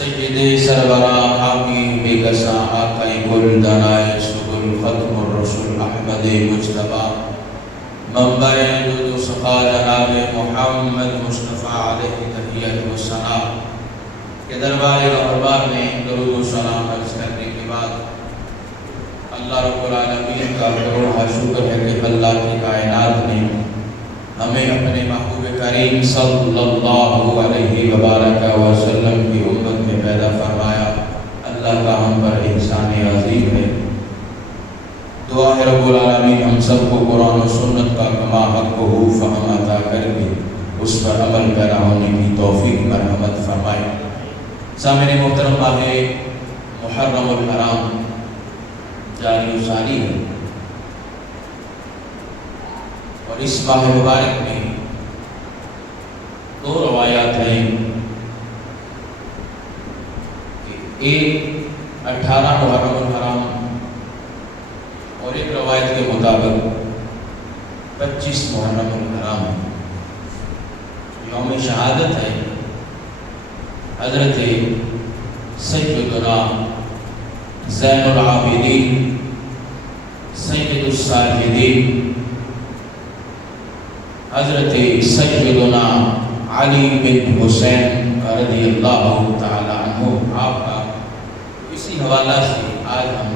سید سرورا حامی بیگسا آقای گل دانائے سگل ختم الرسول احمد مجتبہ منبع دود و صفا جناب محمد مصطفیٰ علیہ تحیت و ثنا کے دربار غفربار میں درود و سلام عرض کرنے کے بعد اللہ رب العالمین کا کروڑا شکر ہے کہ اللہ کی کائنات نے ہمیں اپنے محبوب کریم صلی اللہ علیہ وبارک وسلم کی امت میں پیدا فرمایا۔ اللہ کا ہم پر احسان عظیم ہے۔ دعا ہے رب العالمین ہم سب کو قرآن و سنت کا کما حق ہو فہم عطا کر کے اس پر عمل پیرا ہونے کی توفیق مرحمت فرمائے۔ سامعین محترم ماہ محرم الحرام جاری و ساری ہے، اور اس ماہ مبارک میں دو روایات ہیں کہ ایک 18 محرم الحرام اور ایک روایت کے مطابق 25 محرم الحرام یوم شہادت ہے حضرت سیدنا زین العابدین سید الساجدین حضرت سیدنا علی بن حسین رضی اللہ تعالی عنہ آپ کا اسی حوالہ سے آج ہم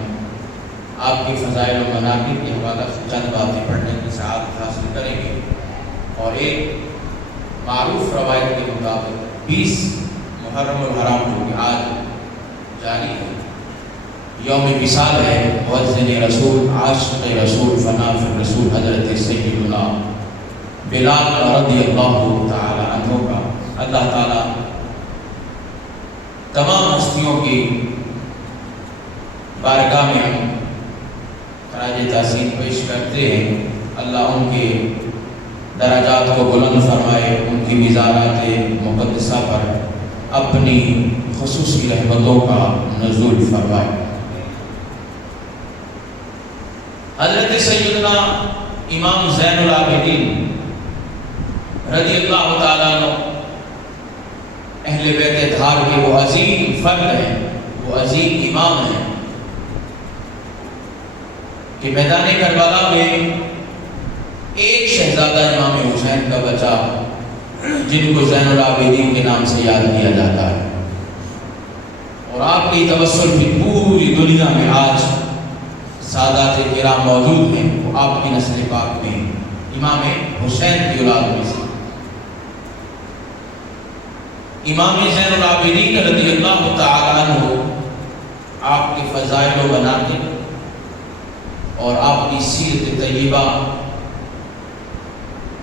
آپ کی فضائل و مناقب کے حوالہ سے چند باتیں پڑھنے کی سعادت حاصل کریں گے، اور ایک معروف روایت کے مطابق 20 محرم الحرام جو کہ آج جاری ہے، یوم وصال ہے مؤذن رسول عاشق رسول فنافع رسول حضرت سیدنا بلال رضی اللہ تعالی عنہ کا۔ اللہ تعالی تمام ہستیوں کی بارگاہ میں ہم خراج تحسین پیش کرتے ہیں، اللہ ان کے درجات کو بلند فرمائے، ان کی مزارات مقدسہ پر اپنی خصوصی رحمتوں کا نزول فرمائے۔ حضرت سیدنا امام زین العابدین رضی اللہ تعالیٰ عنہ اہل بیت دھار کے وہ عظیم فرد ہیں، وہ عظیم امام ہیں کہ میدان کربلا میں ایک شہزادہ امام حسین کا بچہ جن کو زین العابدین کے نام سے یاد کیا جاتا ہے، اور آپ کی توسل بھی پوری دنیا میں آج سادات کرام موجود ہیں، وہ آپ کی نسل پاک میں امام حسین کی اولاد میں سے امام زین العابدین رضی اللہ تعالیٰ عنہ آپ کے فضائل و مناقب اور آپ کی سیرت طیبہ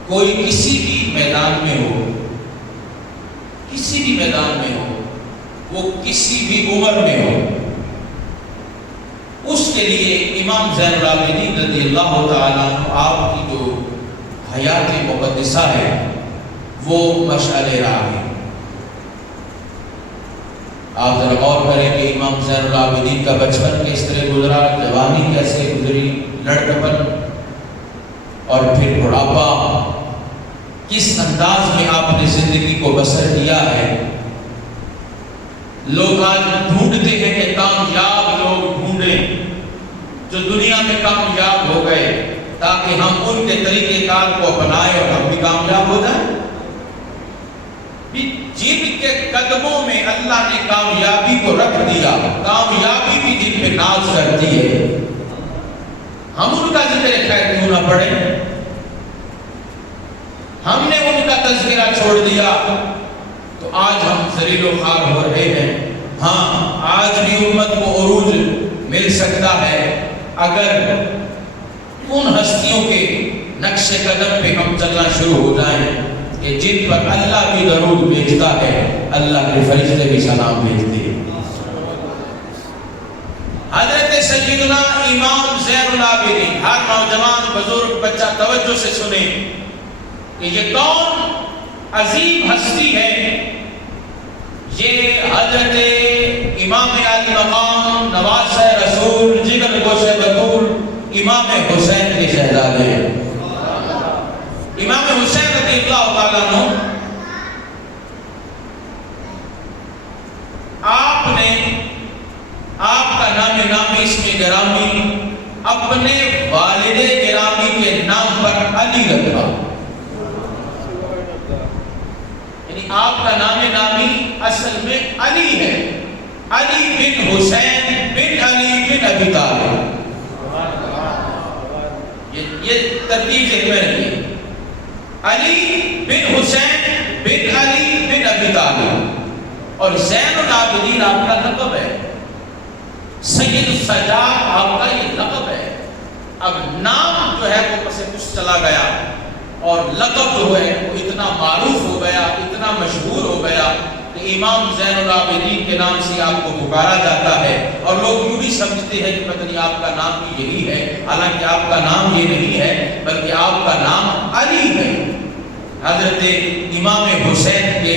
کوئی کسی بھی میدان میں ہو، کسی بھی میدان میں ہو، وہ کسی بھی عمر میں ہو، اس کے لیے امام زین العابدین رضی اللہ تعالیٰ عنہ آپ کی جو حیات مقدسہ ہے وہ مشعل راہ ہے۔ آپ ذرا غور کریں کہ امام زین العابدین کا بچپن کس طرح گزرا، جوانی کیسے گزری، لڑکپن اور پھر بڑھاپا، کس انداز میں آپ نے زندگی کو بسر کیا ہے۔ لوگ آج ڈھونڈتے ہیں کہ کامیاب لوگ ڈھونڈیں جو دنیا میں کامیاب ہو گئے، تاکہ ہم ان کے طریقہ کار کو اپنائیں اور ہم بھی کامیاب ہو جائیں۔ جن کے قدموں میں اللہ نے کامیابی کو رکھ دیا، کامیابی بھی جن پہ ناز کرتی ہے، ہم ان کا ذکر خیر کیوں نہ پڑھیں؟ ہم نے ان کا تذکرہ چھوڑ دیا تو آج ہم ذلیل و خوار ہو رہے ہیں۔ ہاں، آج بھی امت کو عروج مل سکتا ہے اگر ان ہستیوں کے نقش قدم پہ ہم چلنا شروع ہو جائیں کہ جن پر اللہ بھی درود بھیجتا ہے، اللہ کے فرشتے بھی سلام بھیجتے ہیں۔ حضرت سیدنا امام زین العابدین، ہر نوجوان بزرگ بچہ توجہ سے سنیں کہ یہ کون عظیم ہستی ہے۔ یہ حضرت امام علی مقام نواز رسول جگر گوش بطول امام حسین کے شہزادے ہیں۔ امام حسین رضی اللہ تعالیٰ عنہ گرامی اپنے والد گرامی کے نام پر علی رکھا، یعنی آپ کا نام نامی اصل میں علی ہے، علی بن حسین بن علی بن ابی طالب، یہ ترتیب ذہن میں رکھیے، علی بن حسین بن علی بن ابی طالب، اور زین العابدین آپ کا لقب ہے، سید السجاد آپ کا یہ لقب ہے۔ اب نام جو ہے وہ پس پس چلا گیا اور لقب جو ہے وہ اتنا معروف ہو گیا، اتنا مشہور ہو گیا کہ امام زین العابدین کے نام سے آپ کو پکارا جاتا ہے، اور لوگ یوں بھی سمجھتے ہیں کہ پتہ نہیں آپ کا نام بھی یہی ہے، حالانکہ آپ کا نام یہ نہیں ہے بلکہ آپ کا نام علی ہے۔ حضرت امام حسین کے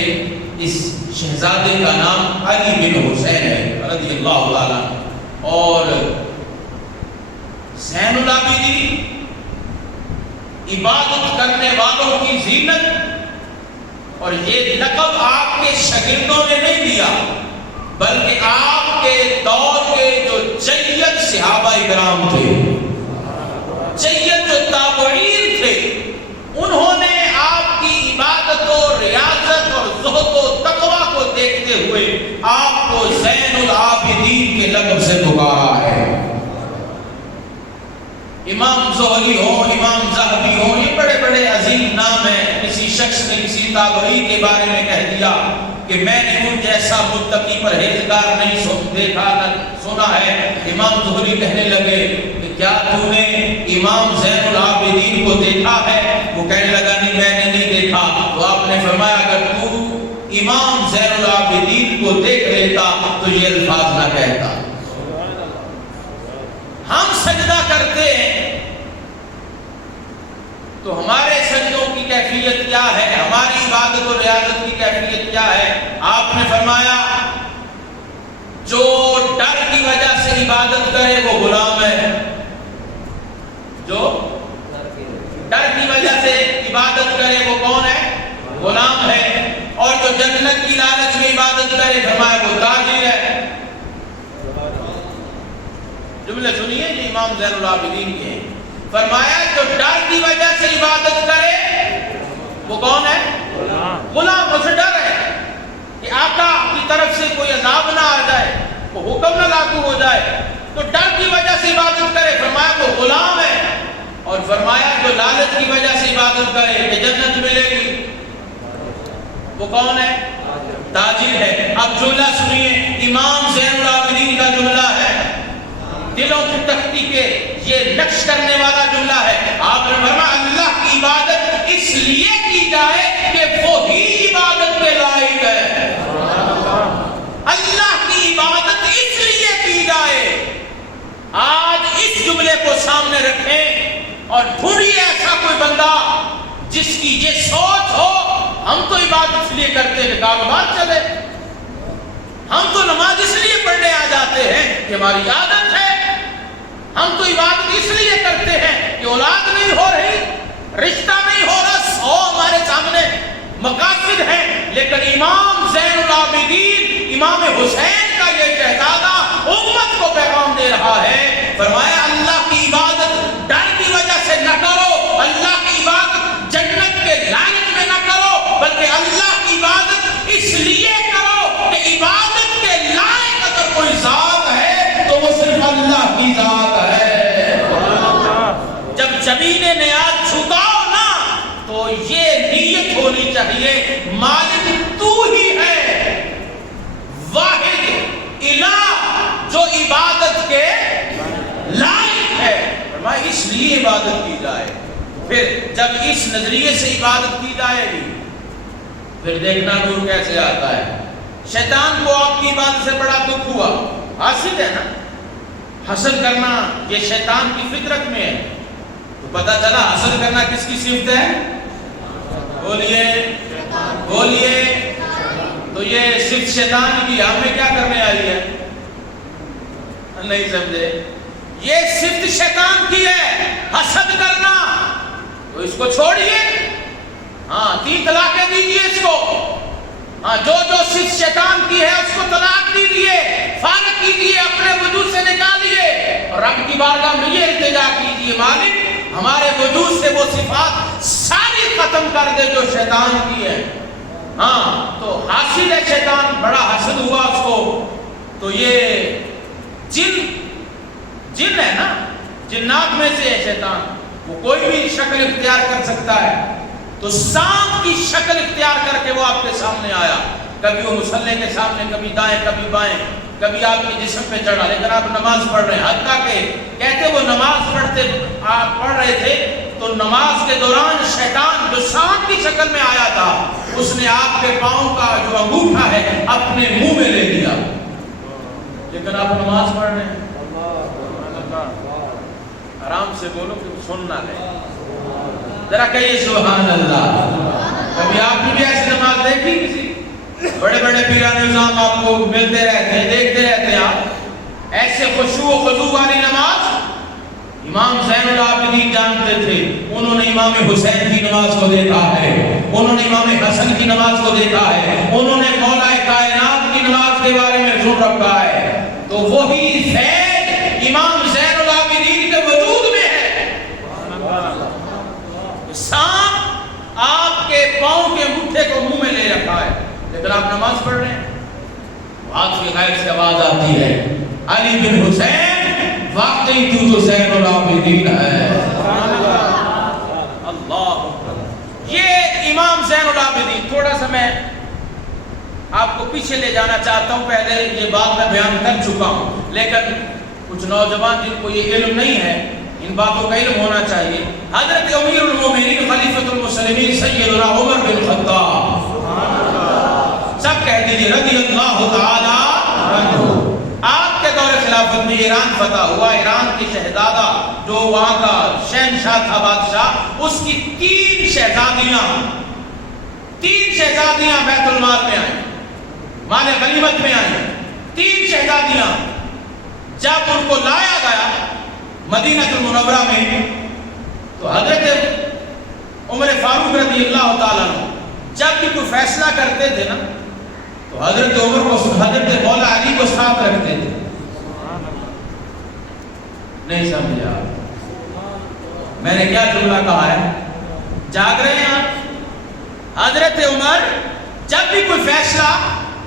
اس شہزادے کا نام علی بن حسین ہے رضی اللہ تعالیٰ۔ اور زین العابدین عبادت کرنے والوں کی زینت، اور یہ لقب آپ کے شاگردوں نے نہیں دیا بلکہ آپ کے دور کے جو جید صحابہ کرام تھے، جید جو تابعین تھے، انہوں نے آپ کی عبادت و ریاضت اور زہد و تقوی کو دیکھتے ہوئے آپ کو زین العابدین کے لقب سے پکارا ہے۔ امام زہری ہو، امام ذہبی ہو، یہ بڑے بڑے عظیم نام ہیں۔ کسی شخص نے کسی تابعی کے بارے میں کہہ دیا کہ میں نے ان جیسا متقی پرہیزگار نہیں دیکھا نہ سنا ہے۔ امام زہری کہنے لگے کہ کیا تو نے امام زین العابدین کو دیکھا ہے؟ وہ کہنے لگا نہیں میں نے نہیں دیکھا۔ تو آپ نے فرمایا اگر تو امام زین العابدین کو دیکھ لیتا تو یہ الفاظ نہ کہتا۔ ہم سجدہ کرتے ہیں تو ہمارے سجدوں کی کیفیت کیا ہے، ہماری عبادت و ریاضت کی کیفیت کیا ہے؟ آپ نے فرمایا جو ڈر کی وجہ سے عبادت کرے وہ غلام ہے، جو ڈر کی وجہ سے عبادت کرے وہ کون ہے؟ غلام ہے، اور جو جنت کی لالچ میں عبادت کرے فرمایا وہ تاجر ہے۔ جملے سنیے یہ امام زین العابدین کے ہیں۔ فرمایا جو ڈر کی وجہ سے عبادت کرے وہ کون ہے؟ غلام۔ اسے ڈر ہے کہ آقا کی طرف سے کوئی عذاب نہ آ جائے، وہ حکم نہ لاگو ہو جائے، تو ڈر کی وجہ سے عبادت کرے فرمایا وہ غلام ہے۔ اور فرمایا جو لالچ کی وجہ سے عبادت کرے کہ جنت ملے گی وہ کون ہے؟ تاجر ہے۔ اب جملہ سنیے، امام زین العابدین کا جملہ ہے، دلوں کی تختی کے یہ نقش کرنے والا جملہ ہے۔ آپ نے فرمایا اللہ کی عبادت اس لیے کی جائے کہ وہی عبادت کے لائق ہے۔ اللہ کی عبادت اس لیے کی جائے۔ آج اس جملے کو سامنے رکھیں اور ڈھونڈیے ایسا کوئی بندہ جس کی یہ سوچ ہو ہم تو عبادت اس لیے کرتے ہیں کہ کاروبار چلے، ہم تو نماز اس لیے پڑھنے آ جاتے ہیں کہ ہماری عادت ہے، ہم تو عبادت اس لیے کرتے ہیں کہ اولاد نہیں ہو رہی، رشتہ نہیں ہو رہا، 100 ہمارے سامنے مقاصد ہیں۔ لیکن امام زین العابدین امام حسین کا یہ شہزادہ امت کو پیغام دے رہا ہے، فرمایا اللہ کی عبادت ڈر کی وجہ سے نہ کرو، اللہ کی عبادت جنت کے لالچ میں نہ کرو، بلکہ اللہ کی عبادت اس لیے کرو کہ عبادت کے لائق اگر کوئی ذات ہے تو وہ صرف اللہ کی ذات ہے۔ جب زمین نیاز جھکاؤ نا تو یہ نیت ہونی چاہیے مالک تو ہی ہے، واحد الہ جو عبادت کے لائق ہے، فرمایا اس لیے عبادت کی جائے۔ پھر جب اس نظریے سے عبادت کی جائے گی پھر دیکھنا نور کیسے آتا ہے۔ شیطان کو آپ کی عبادت سے بڑا دکھ ہوا، حاسد ہے نا، حسد کرنا یہ شیطان کی فطرت میں ہے۔ تو پتہ چلا حسد کرنا کس کی صفت ہے؟ بولیے بولیے، تو یہ صفت شیطان کی، ہمیں کیا کرنے آئی ہے؟ نہیں سمجھے؟ یہ صفت شیطان کی ہے حسد کرنا، تو اس کو چھوڑیے، ہاں 3 طلاقیں دیجیے اس کو، ہاں جو صفت شیطان کی ہے اس کو طلاق دیجیے، فارغ کیجیے، اپنے وجود سے نکالیے، اور رب کی بارگاہ میں یہ التجا کیجیے مالک ہمارے وجود سے وہ صفات ساری ختم کر دے جو شیطان کی ہے. ہاں تو حاسد ہے شیطان, بڑا حسد ہوا اس کو. تو یہ جن ہے نا, جنات میں سے ہے شیطان, وہ کوئی بھی شکل اختیار کر سکتا ہے. تو سانپ کی شکل اختیار کر کے وہ آپ کے سامنے آیا, کبھی وہ مصلی کے سامنے, کبھی دائیں کبھی بائیں, کبھی آپ کے جسم پہ چڑھا, لیکن آپ نماز پڑھ رہے ہیں. حتیٰ کہ کہتے وہ نماز پڑھ رہے تھے تو نماز کے دوران شیطان جو سانپ کی شکل میں آیا تھا اس نے آپ کے پاؤں کا جو انگوٹھا ہے اپنے منہ میں لے لیا, لیکن آپ نماز پڑھ رہے ہیں. آرام سے بولو کہ سن نہ لے, ذرا کہیے سبحان اللہ. کبھی آپ نے بھی ایسی نماز دیکھی کسی بڑے بڑے پیران نظام آپ کو ملتے رہتے ہیں, دیکھتے رہتے ہیں آپ ایسے خشوع و خضوع والی نماز؟ امام زین العابدین جانتے تھے, انہوں نے امام حسین کی نماز کو دیکھا ہے, انہوں نے امام حسن کی نماز کو دیکھا ہے, انہوں نے مولا کائنات کی نماز کے بارے میں سن رکھا ہے. تو وہی فیض امام زین العابدین کے وجود میں ہے. سانپ آپ کے پاؤں کے انگوٹھے کو منہ میں لے رکھا ہے, لیکن آپ نماز پڑھ رہے ہیں. آج کی غیر سے آواز آتی ہے, علی بن حسین واقعی تو زین العابدین ہے. اللہ, یہ امام زین العابدین. تھوڑا سا میں آپ کو پیچھے لے جانا چاہتا ہوں. پہلے یہ بات میں بیان کر چکا ہوں, لیکن کچھ نوجوان جن کو یہ علم نہیں ہے, ان باتوں کا علم ہونا چاہیے. حضرت امیر المومنین خلیفۃ المسلمین سیدنا عمر بن خطاب, سب کہہ دیجیے رضی اللہ تعالی عنہ. آپ کے دور خلافت میں ایران فتح ہوا. ایران کی شہزادہ جو وہاں کا شہنشاہ تھا, بادشاہ, اس کی تین شہزادیاں بیت المال میں آئیں, مال غنیمت میں آئیں. تین شہزادیاں جب ان کو لایا گیا مدینہ المنورہ میں, تو حضرت عمر فاروق رضی اللہ تعالیٰ عنہ جب بھی کوئی فیصلہ کرتے تھے نا, تو حضرت عمر کو, حضرت مولا علی کو ساتھ رکھتے تھے. نہیں سمجھا میں نے کیا جملہ کہا ہے؟ جاگ رہے ہیں آپ؟ حضرت عمر جب بھی کوئی فیصلہ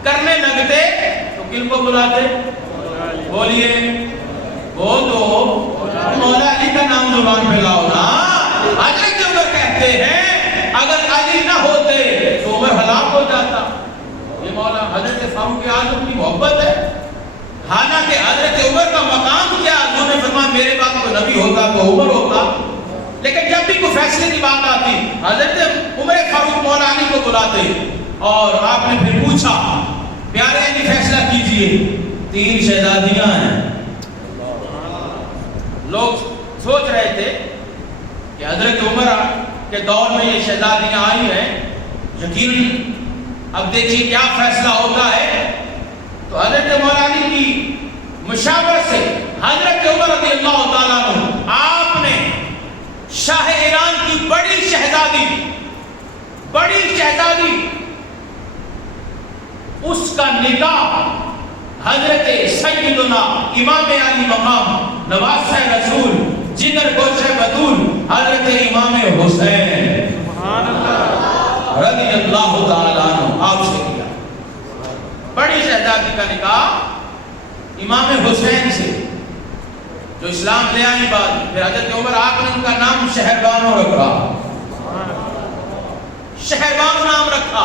کرنے لگتے تو کن کو بلاتے؟ بولیے, وہ تو مولا علی کا نام زبان پہ لاؤ نا. حضرت عمر کہتے ہیں اگر علی نہ ہوتے تو عمر ہلاک ہو جاتا. یہ مولا حضرت فاروق اعظم کی محبت ہے. حالانکہ حضرت عمر کا مقام کیا, انہوں نے فرمایا میرے بعد کوئی نبی ہوتا تو عمر ہوتا. لیکن جب بھی کوئی فیصلے کی بات آتی حضرت عمر فاروق مولا علی کو بلاتے, اور آپ نے پھر پوچھا پیارے علی فیصلہ کیجئے. تین شہزادیاں ہیں. لوگ سوچ رہے تھے کہ حضرت عمر کے دور میں یہ شہزادیاں آئی ہیں, یقیناً اب دیکھیے کیا فیصلہ ہوتا ہے. تو حضرت مولا علی کی مشاورت سے حضرت عمر رضی اللہ تعالیٰ عنہ آپ نے شاہ ایران کی بڑی شہزادی اس کا نکاح حضرت سیدنا امام علی مقام نواسہ رسول جگر گوشہ بطول حضرت امام حسین رضی اللہ تعالیٰ عنہ آپ سے کیا. بڑی شہزادی کا نکاح امام حسین سے جو اسلام لے آئی بعد میں. پھر حضرت عمر آپ نے ان کا نام شہربانو رکھا, شہربانو نام رکھا.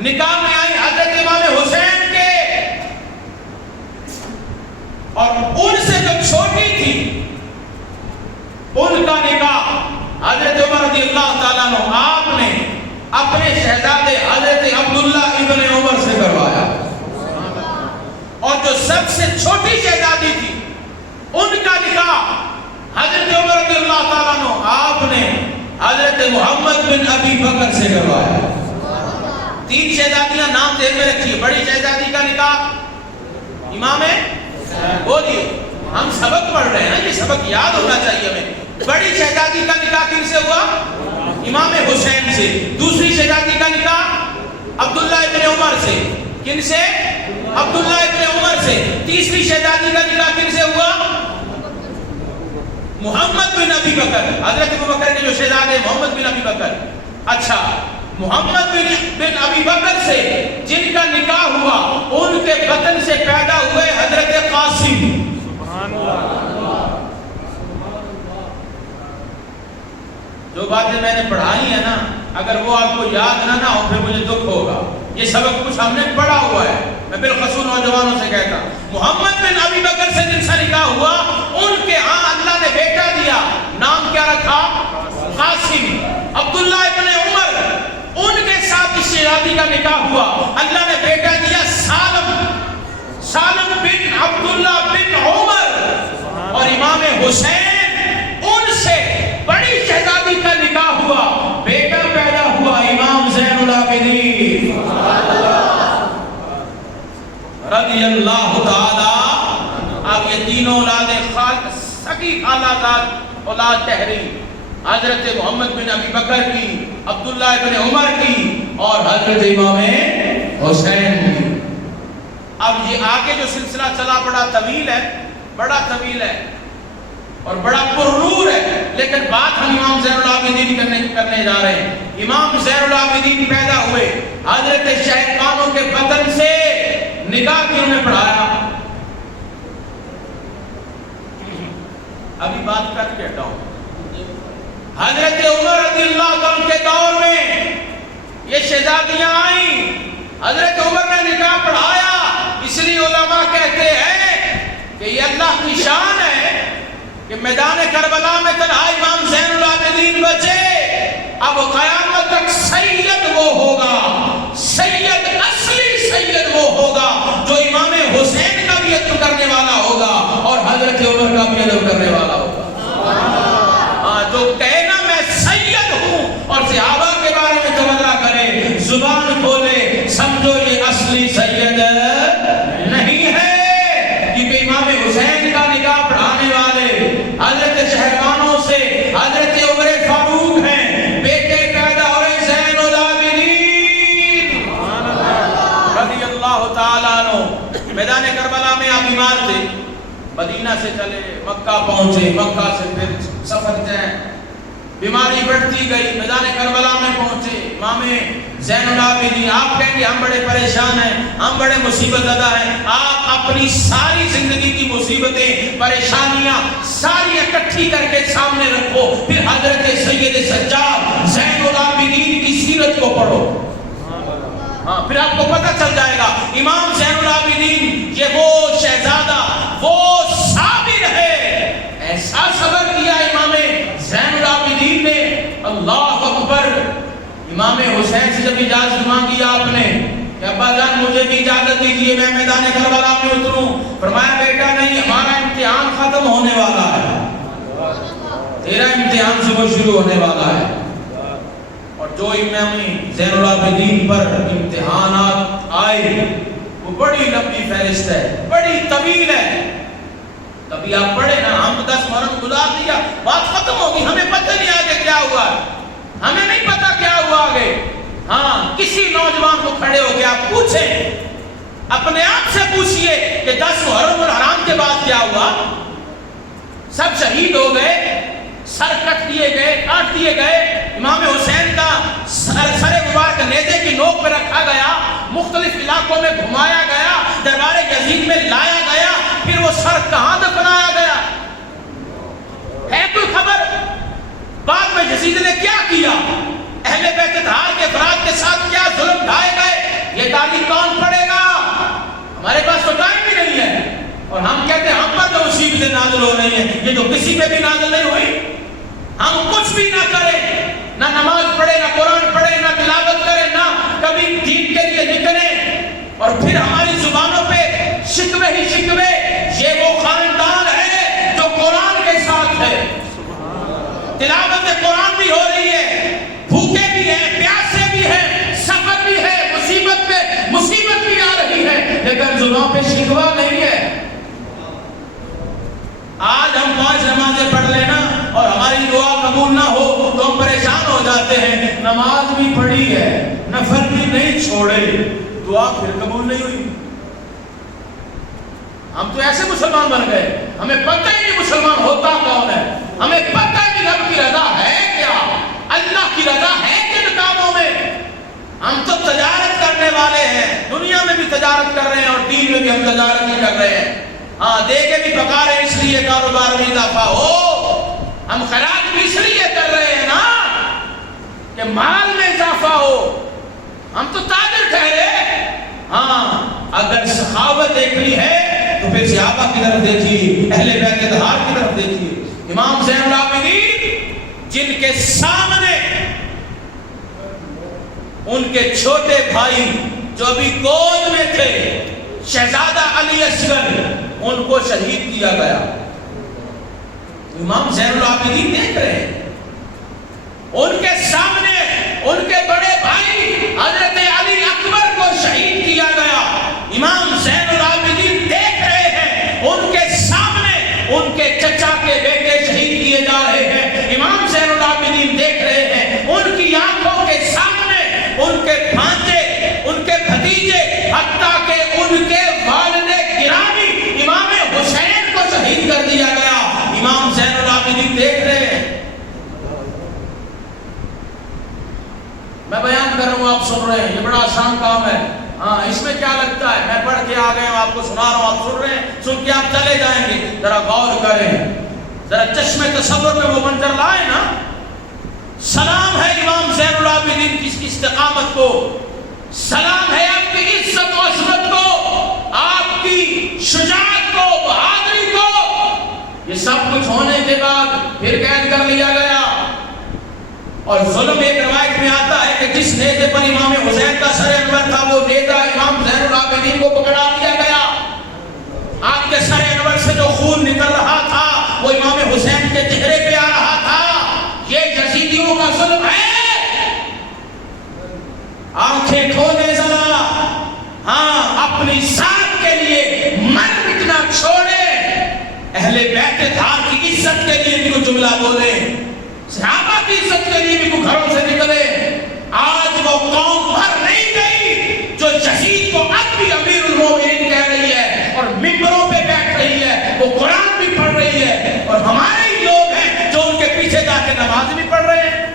نکاح میں آئی حضرت امام حسین کے, اور ان سے جو چھوٹی تھی ان کا نکاح حضرت عمر رضی اللہ تعالیٰ عنہ آپ نے اپنے شہزادے حضرت عبداللہ ابن عمر سے کروایا. اور جو سب سے چھوٹی شہزادی تھی ان کا نکاح حضرت عمر رضی اللہ تعالیٰ عنہ آپ نے حضرت محمد بن ابی بکر سے کروایا. تین شہزادیاں نام ذہن میں رکھیے. بڑی شہزادی کا نکاح امام بولیے, ہم سبق پڑھ رہے ہیں نا, یہ سبق یاد ہونا چاہیے ہمیں. بڑی شہزادی کا نکاح کن سے ہوا؟ امام حسین سے. دوسری شہزادی کا نکاح عبداللہ ابن عمر سے. کن سے؟ عبداللہ ابن عمر سے. تیسری شہزادی کا نکاح کن سے ہوا؟ محمد بن ابی بکر، حضرت ابو بکر کے جو شہزادے محمد بن ابی بکر، اچھا محمد بن ابی بکر سے جن کا نکاح ہوا ان کے بطن سے پیدا ہوئے حضرت قاسم. سبحان اللہ. جو باتیں میں نے پڑھائی ہیں نا، اگر وہ آپ کو یاد نہ ہو پھر مجھے دکھ ہوگا. یہ سبق کچھ ہم نے پڑھا ہوا ہے. میں بالخصوص نوجوانوں سے کہتا ہوں، محمد بن ابی بکر سے جن سے نکاح ہوا ان کے ہاں اللہ نے بیٹا دیا. نام کیا رکھا؟ قاسم. عبداللہ ابن عمر، ان کے ساتھ اس شہزادی کا نکاح ہوا، اللہ نے بیٹا دیا سالم بن عبداللہ بن عمر. اور امام حسین، ان سے بڑی شہزادی کا نکاح ہوا، بیٹا پیدا ہوا امام زین العابدین رضی اللہ تعالی. اب یہ تینوں اولاد سکی خالہ اولاد ٹھہری، حضرت محمد بن ابی بکر کی، عبداللہ بن عمر کی اور حضرت امام حسین کی. اب یہ آگے جو سلسلہ چلا بڑا طویل ہے اور بڑا پرنور ہے، لیکن بات ہم امام زین العابدین کرنے جا رہے ہیں. امام زین العابدین پیدا ہوئے، حضرت شہبانوں کے بطن سے نکاح کیوں نے پڑھایا؟ ابھی بات کر کے ہٹاؤں. حضرت عمر رضی اللہ عنہ کے دور میں یہ شہزادیاں آئیں، حضرت عمر نے نکاح پڑھایا. اس لیے علماء کہتے ہیں کہ یہ اللہ کی شان ہے کہ میدان کربلا میں تنہا امام زین العابدین بچے. اب قیامت تک سید وہ ہوگا، سید اصلی سید وہ ہوگا جو امام حسین کا بھی ادب کرنے والا ہوگا اور حضرت عمر کا بھی ادب کرنے والا ہوگا. جو کہنا میں سید ہوں اور صحابہ کے بارے میں توجہ کرے، زبان کھولے، سمجھو یہ اصلی سید نہیں ہے. کیونکہ امام حسین کا نکاح پڑھانے والے حضرت شہبانوں سے حضرت عمر فاروق ہیں. بیٹے پیدا ہوئے زین العابدین رضی اللہ تعالیٰ عنہ. میدان کربلا میں آپ بیمار تھے، مدینہ سے چلے مکہ پہنچے، مکہ سے پھر سفر طے، بیماری بڑھتی گئی، میدان کربلا میں پہنچے. امام زین العابدین آپ کہیں گے ہم بڑے پریشان ہیں، ہم بڑے مصیبت زدہ ہیں. آپ اپنی ساری زندگی کی مصیبتیں پریشانیاں ساری اکٹھی کر کے سامنے رکھو، پھر حضرت سید سجاد زین العابدین کی سیرت کو پڑھو. ہاں پھر آپ کو پتہ چل جائے گا امام زین العابدین یہ وہ شہزادہ، وہ صابر ہے. ایسا صبر کیا امام زین العابدین نے، اللہ اکبر. امام حسین سے جب اجازت مانگی آپ نے کہ ابا جان مجھے بھی اجازت دیجیے میں میدان کربلا میں اتروں، فرمایا بیٹا نہیں، ہمارا امتحان ختم ہونے والا ہے، تیرا امتحان سے وہ شروع ہونے والا ہے. اور جو امام زین العابدین پر امتحانات آئے وہ بڑی لمبی فہرست ہے، بڑی طویل ہے. کبھی آپ پڑھے نا، ہم 10 محرم گزار دیا، بات ختم ہوگی، ہمیں پتہ نہیں آگے کیا ہوا ہے، ہمیں نہیں پتہ کیا ہوا آگے. ہاں کسی نوجوان کو کھڑے ہو کے آپ پوچھیں، اپنے آپ سے پوچھئے کہ 10 محرم الحرام کے بعد کیا ہوا؟ سب شہید ہو گئے، سر کٹ دیے گئے، کاٹ دیے گئے. امام حسین کا سر مبارک نیزے کی نوک پہ رکھا گیا، مختلف علاقوں میں گھمایا گیا، دربار یزید میں لایا گیا، پھر وہ سر کہاں دفنایا گیا ہے کوئی خبر؟ بعد میں یزید نے کیا کیا، اہل بیت اطہار کے افراد کے ساتھ کیا ظلم ڈھائے گئے، یہ تاریخ کون پڑھے گا؟ ہمارے پاس تو ٹائم بھی نہیں ہے. اور ہم کہتے ہیں ہم پر تو مصیبتیں نازل ہو رہی ہیں، یہ تو کسی پہ بھی نازل نہیں ہوئی. ہم کچھ بھی نہ کریں، نہ نماز پڑھے، نہ قرآن پڑھے، نہ تلاوت کرے، نہ کبھی دین کے لیے نکلے، اور پھر ہماری زبانوں پہ شکوے ہی شکوے. یہ وہ خاندان ہے جو قرآن کے ساتھ ہے، تلاوت قرآن بھی ہو رہی ہے، بھوکے بھی ہیں، پیاسے بھی ہیں، سفر بھی ہے، مصیبت پہ مصیبت بھی آ رہی ہے، لیکن زبان پہ شکوہ نہیں ہے. آج ہم 5 نمازیں پڑھ لینا اور ہماری دعا قبول نہ ہو تو ہم پریشان ہو جاتے ہیں. نماز بھی پڑھی ہے، نفل بھی نہیں چھوڑے، دعا پھر قبول نہیں ہوئی. ہم تو ایسے مسلمان بن گئے، ہمیں پتہ ہی نہیں مسلمان ہوتا کون ہے. ہمیں پتہ ہے رب کی رضا ہے کیا، اللہ کی رضا ہے کن کاموں میں. ہم تو تجارت کرنے والے ہیں، دنیا میں بھی تجارت کر رہے ہیں اور دین میں بھی ہم تجارت ہی کر رہے ہیں. ہاں دے کے بھی پکا رہے ہیں اس لیے کاروبار میں اضافہ ہو، ہم خیرات بھی اس لیے کر رہے ہیں نا کہ مال میں اضافہ ہو. ہم تو تاجر ٹھہرے. ہاں اگر سخاوت دیکھنی ہے تو پھر صحابہ کی طرف دیکھیے، اہل بیت اطہار کی طرف دیکھیے. امام زین العابدین جن کے سامنے ان کے چھوٹے بھائی جو ابھی گود میں تھے شہزادہ علی اصغر، ان کو شہید کیا گیا. امام زین العابدین دیکھ رہے ہیں ان کے سامنے ان کے بڑے بھائی حضرت علی اکبر کو شہید کیا گیا. امام زین العابدین دیکھ رہے ہیں ان کے سامنے ان کے چچا کے بیٹے شہید کیے جا رہے ہیں. امام زین العابدین دیکھ رہے ہیں ان کی آنکھوں کے سامنے ان کے بھانجے، ان کے بھتیجے، حتیٰ کہ ان کے والد گرامی امام حسین کو شہید کر دیا گیا. امام زین العابدین دیکھ رہے ہیں. میں بیان کر رہا ہوں آپ سن رہے ہیں، یہ بڑا آسان کام ہے. ہاں اس میں کیا لگتا ہے، میں پڑھ کے آ گیا ہوں آپ کو سنا رہا ہوں، آپ سن رہے ہیں، سن کے آپ چلے جائیں گے. ذرا غور کریں، ذرا چشمے تصور میں وہ منظر لائیں نا. سلام ہے امام زین العابدین کی استقامت کو، سلام ہے آپ کی عزت و عظمت کو، آپ کی شجاعت کو، بہادری کو. یہ سب کچھ ہونے کے بعد پھر قید کر لیا گیا. اور ظلم ایک روایت میں آتا ہے کہ جس نیزے پر امام حسین کا سر انور تھا وہ نیزہ امام زین العابدین کو پکڑا دیا گیا. آپ کے سر انور سے جو خون نکل رہا تھا وہ امام حسین کے چہرے پہ آ رہا تھا. یہ یزیدیوں کا ظلم ہے. آنکھیں کھولے ذرا، ہاں اپنی ذات کے لیے من مٹنا چھوڑے، اہل بیت اطہار کی عزت کے لیے بھی کوئی جملہ بولے، صحابہ کی عزت کے لیے بھی کوئی گھروں سے نکلے. آج وہ قوم بھر نہیں گئی جو یزید کو اب بھی امیر المومنین کہہ رہی ہے اور ممبروں پہ بیٹھ رہی ہے، وہ قرآن بھی پڑھ رہی ہے، اور ہمارے ہی لوگ ہیں جو ان کے پیچھے جا کے نماز بھی پڑھ رہے ہیں.